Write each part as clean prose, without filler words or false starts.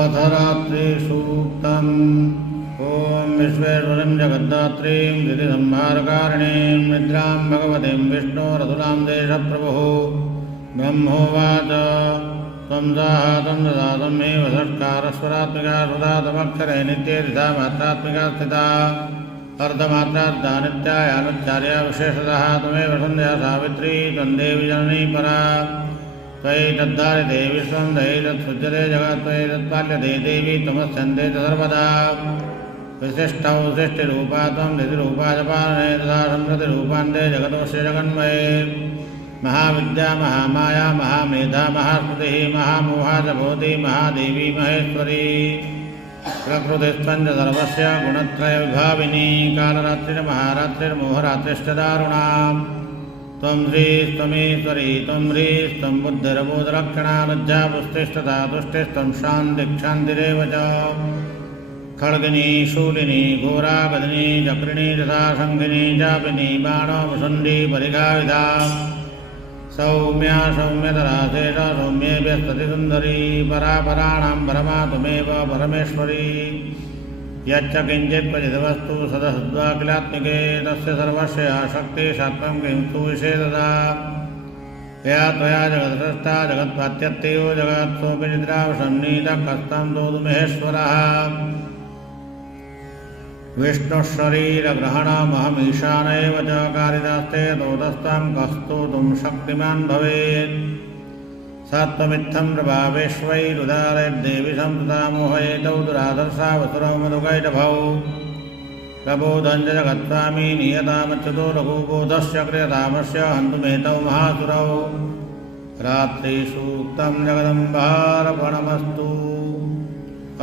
अथ रात्रिसूक्तम्। ॐ विश्वेश्वरीं जगद्धात्रीं दितिसंहारकारिणीं निद्रां भगवतीं विष्णोरतुलां देशप्रभुः ब्रह्मोवाच त्वं साहातं ददातं मे वषट्कारस्वरात्मिका सुधातमक्षरे नित्येरिता मात्रात्मिका स्थिता अर्धमात्रार्धा नित्यायानुच्चार्या विशेषतः त्वमेव सन्ध्या सावित्री त्वन्देवी जननी परा त्वयि तद्धारिते विश्वं दयि तत्सृज्यते जगत् त्वयि तत्पाल्यते देवी त्वमस्यन्ते च सर्वदा विशिष्टौ सृष्टिरूपा त्वं दितिरूपा च पालने तथा सम्प्रतिरूपान्ते जगतोऽस्य जगन्मये महाविद्या महामाया महामेधा महास्मृतिः महामोहा च भवति महादेवी महेश्वरी प्रकृतिस्त्वं च सर्वस्य गुणत्रयविभाविनी कालरात्रिर्महारात्रिर्मोहरात्रिश्च दारुणा त्वं श्रीस्त्वमीश्वरी त्वं ह्रीस्त्वं बुद्धिरबोधरक्षणा लज्जा पुष्टिष्ठता तुष्टिस्त्वं शान्तिक्षान्तिरेव च खड्गिनी शूलिनी घोरा गदिनी चक्रिणी तथा शङ्खिनी चापिनी बाणमुशुण्डी परिघाविधा सौम्या सौम्यतरा शेषा सौम्येभ्यस्ततिसुन्दरी परापराणां परमा त्वमेव परमेश्वरी यच्च किञ्चित् क्वचिद्वस्तु सदसद्वाकिलात्मिके तस्य सर्वस्य शक्तिशात्मं किं तु विषेदता यया त्वया जगत्सृष्टा जगत्पात्यत्तेयो जगत्सोऽपि निद्रावसन्नीतः कस्तं दोतु महेश्वरः विष्णुशरीरग्रहणमहमीशान एव च कारिदास्ते तोतस्त्वं कस्तोतुं शक्तिमान् भवेत् सत्त्वमित्थं प्रभावेश्वैरुदारैर्देवी संस्थिता मोहयेतौ दुरादर्शावसुरौ मधुकैटभौ प्रबोधं च जगत्स्वामी नियतामच्युतो लघुबोधस्य क्रियतामस्य हन्तुमेतौ महासुरौ रात्रिसूक्तं जगदम्बार्पणमस्तु।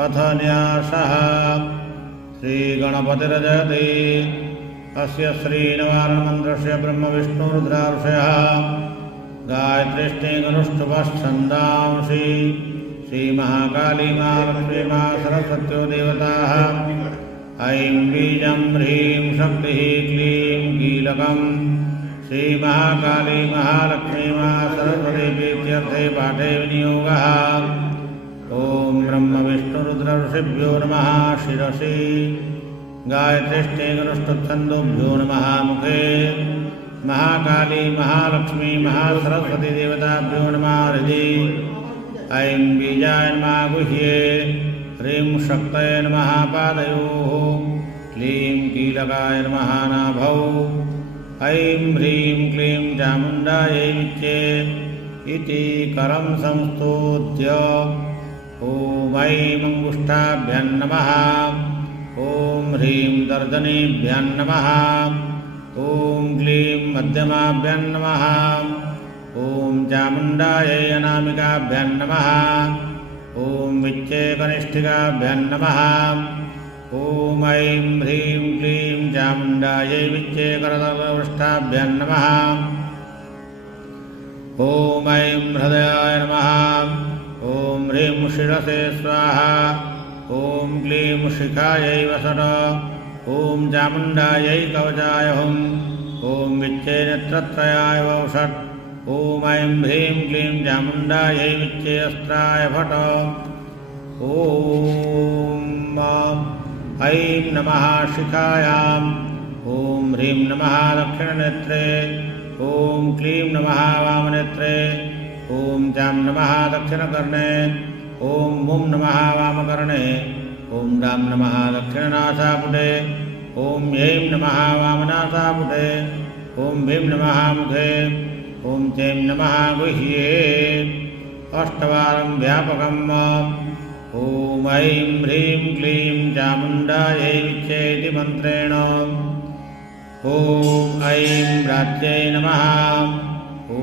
अथ न्यासः श्रीगणपतिरजयते अस्य श्रीनवारणमन्त्रस्य ब्रह्मविष्णुरुद्रार्षयः गायत्रीष्टिगनुष्टुभश्छन्दांसि श्रीमहाकाली मा लक्ष्मी मा सरस्वत्यो देवताः ऐं बीजं ह्रीं शक्तिः क्लीं कीलकं श्रीमहाकाली महालक्ष्मी मा सरस्वती प्रीत्यर्थे पाठे विनियोगः। ॐ ब्रह्मविष्णुरुद्रऋषिभ्यो नमः शिरसि गायत्रीष्टिगनुष्टुच्छन्दोभ्यो नमः मुखे महाकाली महालक्ष्मी महासरस्वती देवताभ्यो नमः हृदि ऐं बीजाय नमः गुह्ये ह्रीं शक्तये नमः पादयोः क्लीं कीलकाय नमः नाभौ ऐं ह्रीं क्लीं चामुण्डायै विच्चे इति करं संस्तोत्य ॐ ऐं अङ्गुष्ठाभ्यां नमः ॐ ह्रीं तर्जनीभ्यां नमः ॐ क्लीं मध्यमाभ्यां नमः ॐ चामुण्डायै अनामिकाभ्यां नमः ॐ विच्चे कनिष्ठिकाभ्यां नमः ॐ ऐं ह्रीं क्लीं चामुण्डायै विच्चे करतलपृष्ठाभ्यां नमः ॐ ऐं हृदयाय नमः ॐ ह्रीं शिरसे स्वाहा ॐ क्लीं शिखायै वसट ॐ चामुण्डायै कवचाय हुं ॐ विच्चे नेत्रत्रयाय वौषट् ॐ ऐं ह्रीं क्लीं चामुण्डायै विच्चे अस्त्राय फट ॐ ऐं नमः शिखायां ॐ ह्रीं नमः दक्षिणनेत्रे ॐ क्लीं नमः वामनेत्रे ॐ चां नमः दक्षिणकर्णे ॐ मुं नमः वामकर्णे ॐ डां नमः दक्षिणनासापुटे ॐ ऐं नमः वामनासापुटे ॐ भीं नमः मुखे ॐ चैं नमः गुह्ये अष्टवारं व्यापकम् ॐ ऐं ह्रीं क्लीं चामुण्डायै विच्चेति मन्त्रेण ॐ ऐं प्राच्यै नमः ॐ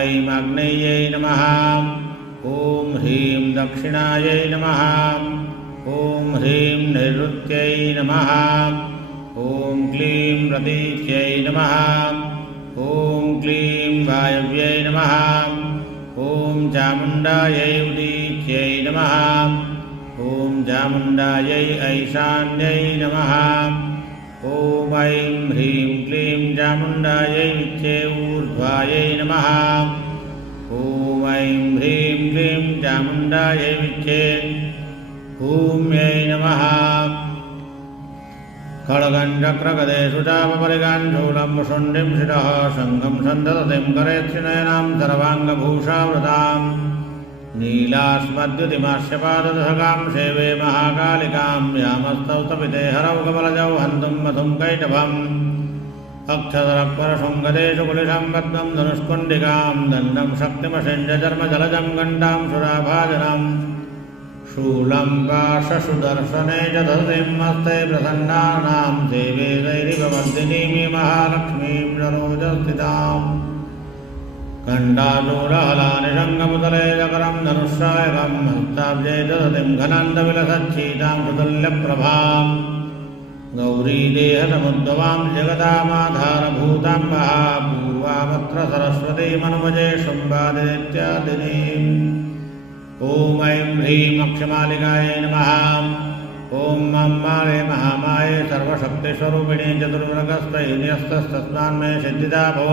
ऐं आग्नेयै नमः ॐ ह्रीं दक्षिणायै नमः ॐ ह्रीं नैऋत्यै नमः ॐ क्लीं प्रतीच्यै नमः ॐ क्लीं वायव्यै नमः ॐ चामुण्डायै उदीच्यै नमः ॐ चामुण्डायै ऐशान्यै नमः ॐ ऐं ह्रीं क्लीं चामुण्डायै विच्चे ऊर्ध्वायै नमः ॐ ऐं ह्रीं क्लीं चामुण्डायै विच्चे भूम्यै नमः। खड्गं चक्रगदेषु चापरिगां शूलं शुण्डिं शिरः शङ्खं सन्ददतिं करे त्रिनयनां सर्वाङ्गभूषावृतां नीलास्मद्युतिमास्यपाददशकां सेवे महाकालिकां यामस्तौ तपिते हरौ कमलजौ हन्तुं मधुं कैटभम् अक्षरपरशृङ्गदेषु कुलिशं पद्मं धनुष्कुण्डिकां दण्डं शक्तिमसिञ्जचर्मजलजं घण्टां सुराभाजनम् शूलं पाशसुदर्शने च दधिं हस्ते प्रसन्नानां सेवे दैरिववर्धिनीं महालक्ष्मीं सरोजस्थिताम् कण्डाचूलहलानि शङ्खमुदले चकरं धनुष्सायकं हस्ताब्जे दधिं घनान्दविलसच्छीतां सुतुल्यप्रभाम् गौरीदेहसमुद्भवां जगदामाधारभूतां महापूर्वामत्र सरस्वतीमनुमजे शुम्भादित्यादिनीम् ॐ ऐं ह्रीं अक्षमालिकायै नमः। ॐ मं माले महामाये सर्वशक्तिस्वरूपिणी चतुर्वर्गस्थैन्यस्तस्तस्मान् मे सिद्धिदा भव।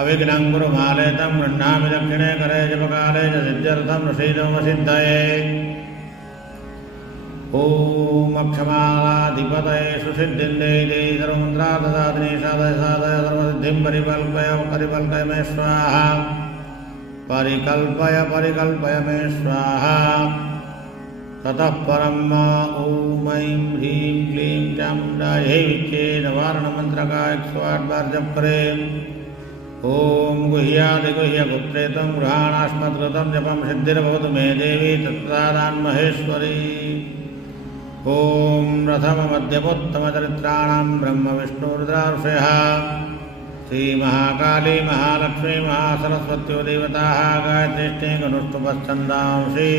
अविघ्नं कुरु माले तं गृह्णामि दक्षिणे करे जपकाले च सिद्ध्यर्थं ऋषीदमसिद्धये। ॐ अक्षमालाधिपतये सुसिद्धिं देहि सर्वमन्त्राददादिनी साधय साधय सर्वसिद्धिं परिकल्पय परिकल्पय मे स्वाहा परिकल्पय परिकल्पय मे स्वाहा। ततः परं ॐ ऐं ह्रीं क्लीं चामुण्डायै विद्ये नवारणमन्त्रकाय 108 बार जप करें। ॐ गुह्यादिगुह्यपुत्रे त्वं गृहाणास्मद्गतं जपं सिद्धिर्भवतु मे देवी तत्प्रसादान्महेश्वरी। ॐ प्रथममध्यमोत्तमचरित्राणां ब्रह्मविष्णुरुद्रार्षयः श्रीमहाकाली महालक्ष्मी महासरस्वत्यो देवताः गायत्रीष्ठेकनुष्टुपश्चन्दांसि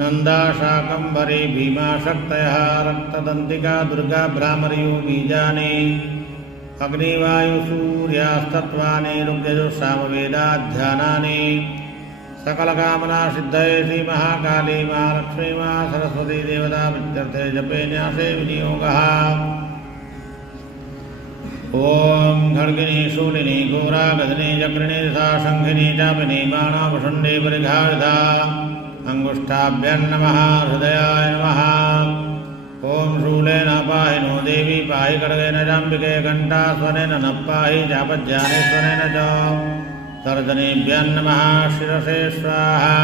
नन्दा शाकम्भरी भीमाशक्तयः रक्तदन्तिका दुर्गा भ्रामर्यो बीजानि अग्निवायुसूर्यास्तत्त्वानि ऋग्यजुस्सामवेदाध्यानानि सकलकामनासिद्धये श्रीमहाकाली महालक्ष्मी महासरस्वती देवता विद्यर्थे जपे न्यासे विनियोगः। ॐ खड्गिनी शूलिनी घोरा गजनी चक्रिणी सा शङ्खिनी चापिनी बाणापशुण्डी परिघायुधा अङ्गुष्ठाभ्यां नमः हृदयाय नमः। ॐ शूलेन पाहि नो देवी पाहि खड्गेन चाम्बिके घण्टास्वनेन नः पाहि चापज्ञानेश्वरेण च तर्जनीभ्यां नमः शिरसे स्वाहा।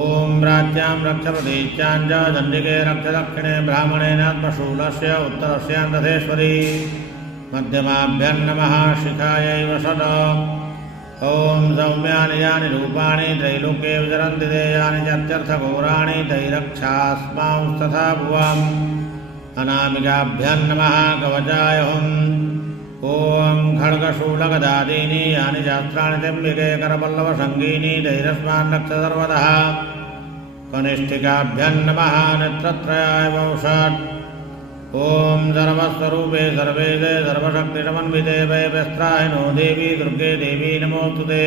ॐ राज्यां रक्षपतीच्यां च दण्डिके रक्ष दक्षिणे ब्राह्मणेनात्मशूलस्य उत्तरस्यान्दधेश्वरी मध्यमाभ्यां नमः शिखायै वसत। ॐ सौम्यानि यानि रूपाणि त्रैलोक्ये विचरन्ति ते यानि चत्यर्थघोराणि तैरक्षास्मांस्तथा भुवम् अनामिकाभ्यां नमः कवचाय हुम्। ॐ खड्गशूलगदादीनि यानि शास्त्राणि त्र्यम्बिके करपल्लवसङ्गीनि तैरस्मान् रक्ष सर्वतः कनिष्ठिकाभ्यां नमः नेत्रत्रयाय वौषट्। ॐ सर्वस्वरूपे सर्वेदे सर्वशक्तिसमन्विते वैव्यस्त्राहि नो देवी दुर्गे देवी नमोऽस्तु ते।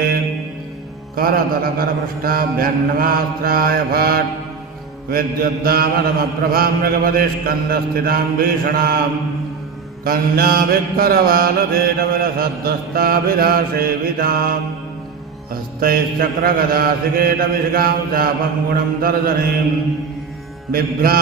करतलकरपृष्ठाभ्यां नमास्त्राय फट् विद्युद्दामनमप्रभां मृगपदे स्कन्दस्थितां भीषणां कन्याभिक्करवालधेटविलसद्दस्ताभिलाषेवितां हस्तैश्चक्रगदासिकेटविशिखां चापं गुणं तर्जनीं बिभ्रा